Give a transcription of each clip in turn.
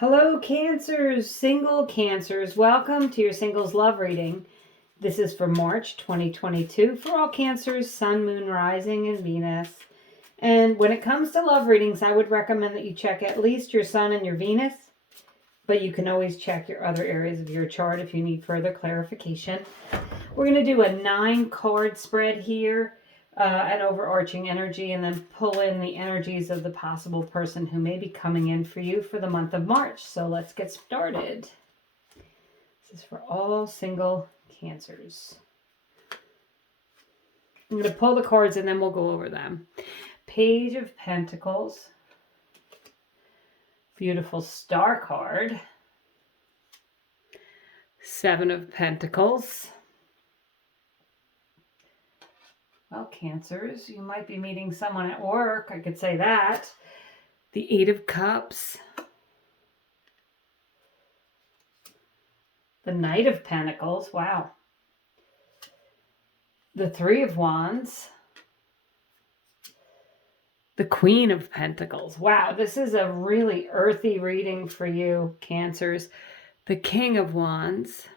Hello, Cancers, single Cancers. Welcome to your singles love reading. This is for March 2022 for all Cancers, Sun, Moon, Rising, and Venus. And when it comes to love readings, I would recommend that you check at least your Sun and your Venus, but you can always check your other areas of your chart if you need further clarification. We're going to do a 9-card spread here. An overarching energy, and then pull in the energies of the possible person who may be coming in for you for the month of March. So let's get started. This is for all single Cancers. I'm going to pull the cards and then we'll go over them. Page of Pentacles. Beautiful Star card. 7 of Pentacles. Well, Cancers, you might be meeting someone at work. I could say that. The 8 of Cups. The Knight of Pentacles. Wow. The 3 of Wands. The Queen of Pentacles. Wow, this is a really earthy reading for you, Cancers. The King of Wands.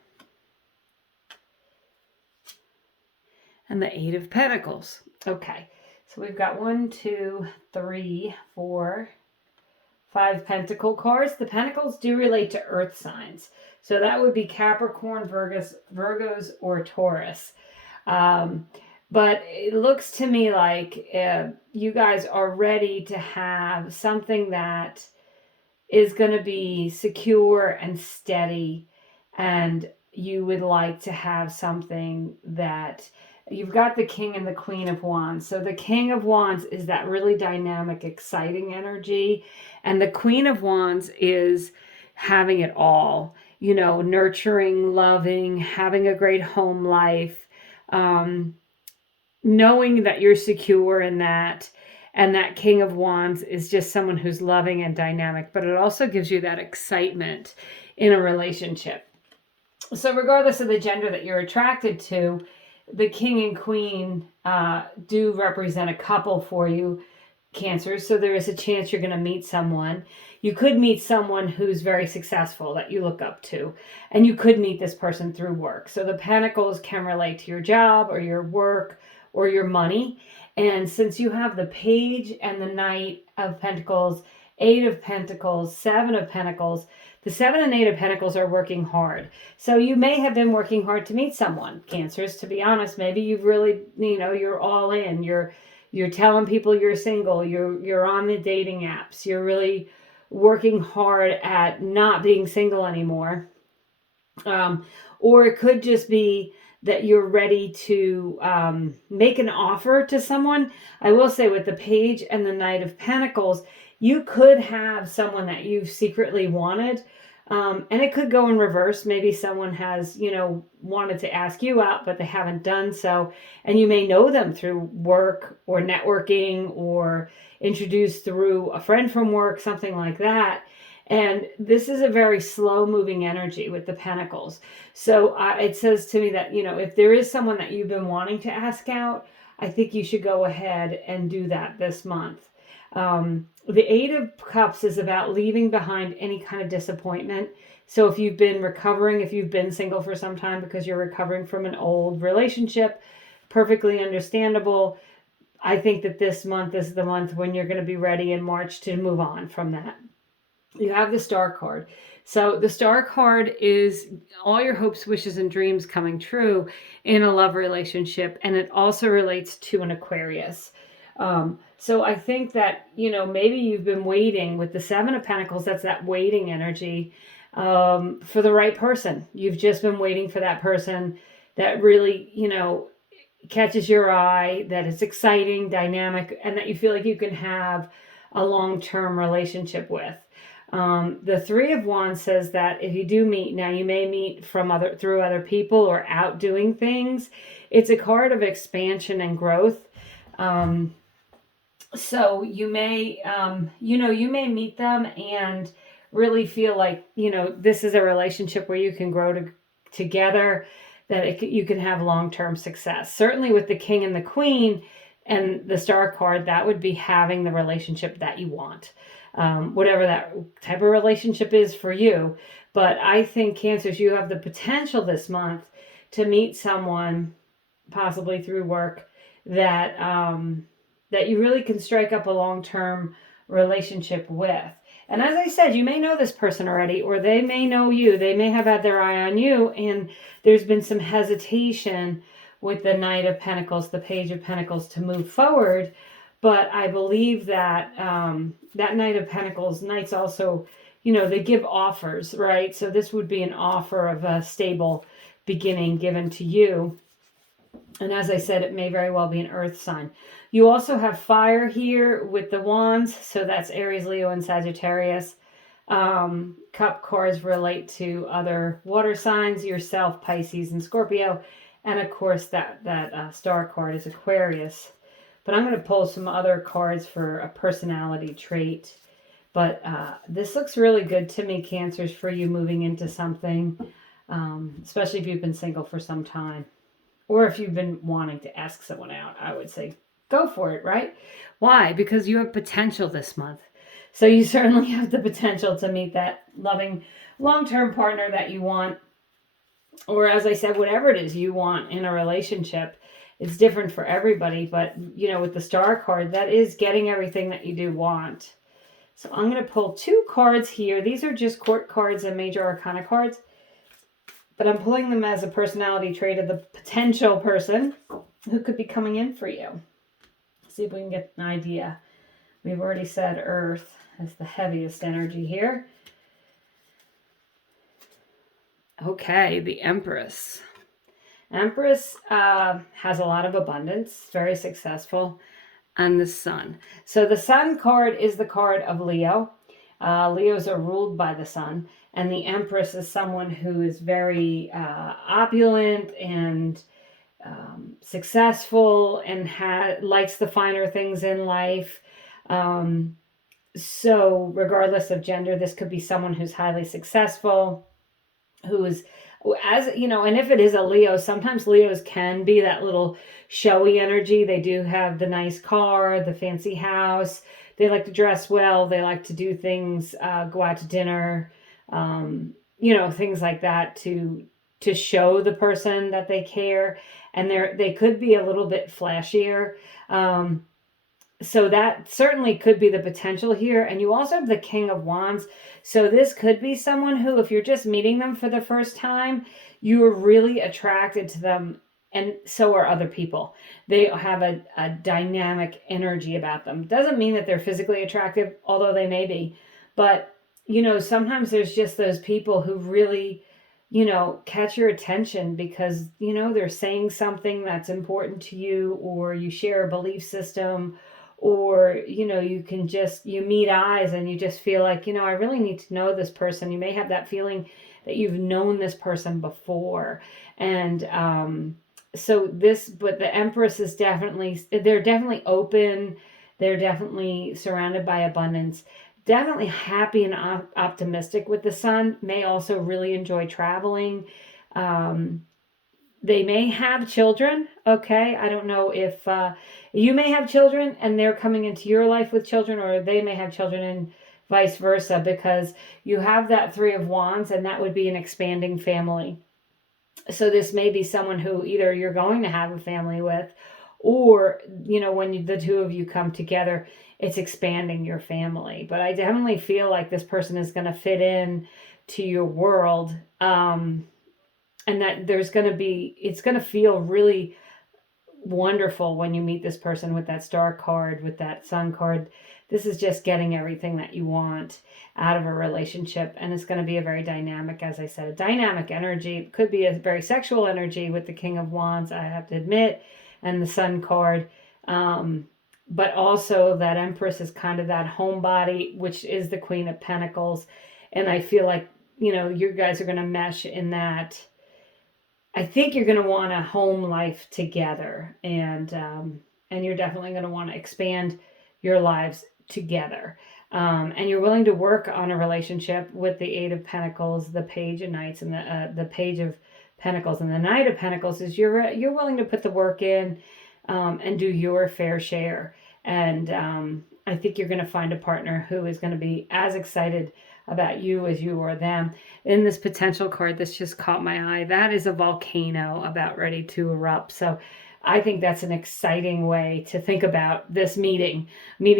And the 8 of Pentacles. Okay, so we've got 1, 2, 3, 4, 5 Pentacle cards. The Pentacles do relate to earth signs. So that would be Capricorn, Virgos, or Taurus. But it looks to me like you guys are ready to have something that is going to be secure and steady, and you would like to have something that you've got the King and the Queen of Wands. So the King of Wands is that really dynamic, exciting energy. And the Queen of Wands is having it all, you know, nurturing, loving, having a great home life, knowing that you're secure in that. And that King of Wands is just someone who's loving and dynamic, but it also gives you that excitement in a relationship. So regardless of the gender that you're attracted to, the King and Queen do represent a couple for you, Cancer. So there is a chance you're going to meet someone. You could meet someone who's very successful that you look up to, and you could meet this person through work. So the Pentacles can relate to your job or your work or your money. And since you have the Page and the Knight of Pentacles, 8 of Pentacles, 7 of Pentacles, the 7 and 8 of Pentacles are working hard. So you may have been working hard to meet someone, Cancers, to be honest. Maybe you've really, you're all in. You're telling people you're single. You're on the dating apps. You're really working hard at not being single anymore. Or it could just be that you're ready to make an offer to someone. I will say with the Page and the Knight of Pentacles, you could have someone that you've secretly wanted, and it could go in reverse. Maybe someone has, wanted to ask you out, but they haven't done so, and you may know them through work or networking or introduced through a friend from work, something like that. And this is a very slow-moving energy with the Pentacles. So it says to me that, if there is someone that you've been wanting to ask out, I think you should go ahead and do that this month. The 8 of Cups is about leaving behind any kind of disappointment. So if you've been recovering, if you've been single for some time because you're recovering from an old relationship, perfectly understandable. I think that this month is the month when you're going to be ready in March to move on from that. You have the Star card. So the Star card is all your hopes, wishes, and dreams coming true in a love relationship. And it also relates to an Aquarius. So I think that, maybe you've been waiting with the 7 of Pentacles. That's that waiting energy for the right person. You've just been waiting for that person that really, catches your eye, that is exciting, dynamic, and that you feel like you can have a long-term relationship with. The 3 of Wands says that if you do meet, now you may meet through other people or out doing things. It's a card of expansion and growth. So you may, you may meet them and really feel like, this is a relationship where you can grow together, that you can have long-term success. Certainly with the King and the Queen and the Star card, that would be having the relationship that you want. whatever that type of relationship is for you. But I think Cancers, you have the potential this month to meet someone, possibly through work, that that you really can strike up a long-term relationship with. And as I said, you may know this person already, or they may know you. They may have had their eye on you, and there's been some hesitation with the Knight of Pentacles, the Page of Pentacles, to move forward. But I believe that that Knight of Pentacles, Knights also, they give offers, right? So this would be an offer of a stable beginning given to you. And as I said, it may very well be an earth sign. You also have fire here with the wands. So that's Aries, Leo, and Sagittarius. Cup cards relate to other water signs, yourself, Pisces, and Scorpio. And of course, that star card is Aquarius. But I'm going to pull some other cards for a personality trait. But this looks really good to me, Cancers, for you moving into something, especially if you've been single for some time. Or if you've been wanting to ask someone out, I would say go for it, right? Why? Because you have potential this month. So you certainly have the potential to meet that loving long-term partner that you want. Or as I said, whatever it is you want in a relationship. It's different for everybody. But, with the star card, that is getting everything that you do want. So I'm going to pull 2 cards here. These are just court cards and major arcana cards. But I'm pulling them as a personality trait of the potential person who could be coming in for you. See if we can get an idea. We've already said Earth as the heaviest energy here. Okay, the Empress. Empress has a lot of abundance, very successful, and the Sun. So the Sun card is the card of Leo. Leos are ruled by the Sun. And the Empress is someone who is very opulent and successful and likes the finer things in life. So regardless of gender, this could be someone who's highly successful, who is, and if it is a Leo, sometimes Leos can be that little showy energy. They do have the nice car, the fancy house. They like to dress well. They like to do things, go out to dinner, things like that to show the person that they care. And they could be a little bit flashier. So that certainly could be the potential here. And you also have the King of Wands. So this could be someone who, if you're just meeting them for the first time, you are really attracted to them. And so are other people. They have a dynamic energy about them. Doesn't mean that they're physically attractive, although they may be. But, sometimes there's just those people who really, catch your attention because, they're saying something that's important to you, or you share a belief system, or, you can you meet eyes and you just feel like, I really need to know this person. You may have that feeling that you've known this person before. And, but the Empress is they're definitely open. They're definitely surrounded by abundance, definitely happy and optimistic with the Sun, may also really enjoy traveling. They may have children. Okay. I don't know if you may have children and they're coming into your life with children, or they may have children and vice versa, because you have that 3 of Wands and that would be an expanding family. So this may be someone who either you're going to have a family with, or, when the 2 of you come together, it's expanding your family. But I definitely feel like this person is going to fit in to your world. And that it's going to feel really wonderful when you meet this person with that star card, with that Sun card. This is just getting everything that you want out of a relationship. And it's going to be a very dynamic, as I said, a dynamic energy. It could be a very sexual energy with the King of Wands, I have to admit, and the Sun card. But also that Empress is kind of that homebody, which is the Queen of Pentacles. And I feel like, you guys are going to mesh in that. I think you're going to want a home life together, and you're definitely going to want to expand your lives together. And you're willing to work on a relationship with the 8 of Pentacles, the Page of Knights, and the Page of Pentacles, and the Knight of Pentacles is you're willing to put the work in and do your fair share. And I think you're going to find a partner who is going to be as excited about you as you or them. In this potential card, this just caught my eye. That is a volcano about ready to erupt. So I think that's an exciting way to think about this meeting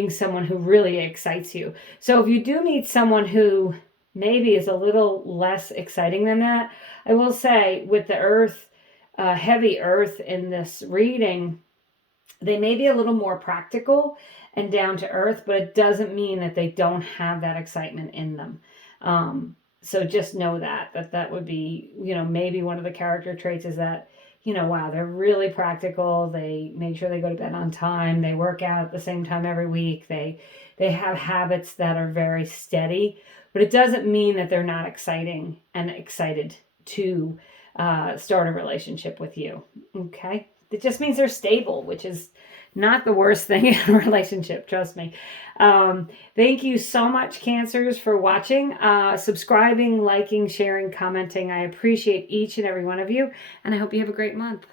someone who really excites you. So if you do meet someone who maybe is a little less exciting than that, I will say with the earth, heavy earth in this reading, they may be a little more practical and down to earth, but it doesn't mean that they don't have that excitement in them. So just know that would be, maybe one of the character traits is that, wow, they're really practical. They make sure they go to bed on time. They work out at the same time every week. They have habits that are very steady, but it doesn't mean that they're not exciting and excited to start a relationship with you. Okay. It just means they're stable, which is not the worst thing in a relationship, trust me. Thank you so much, Cancers, for watching, subscribing, liking, sharing, commenting. I appreciate each and every one of you, and I hope you have a great month.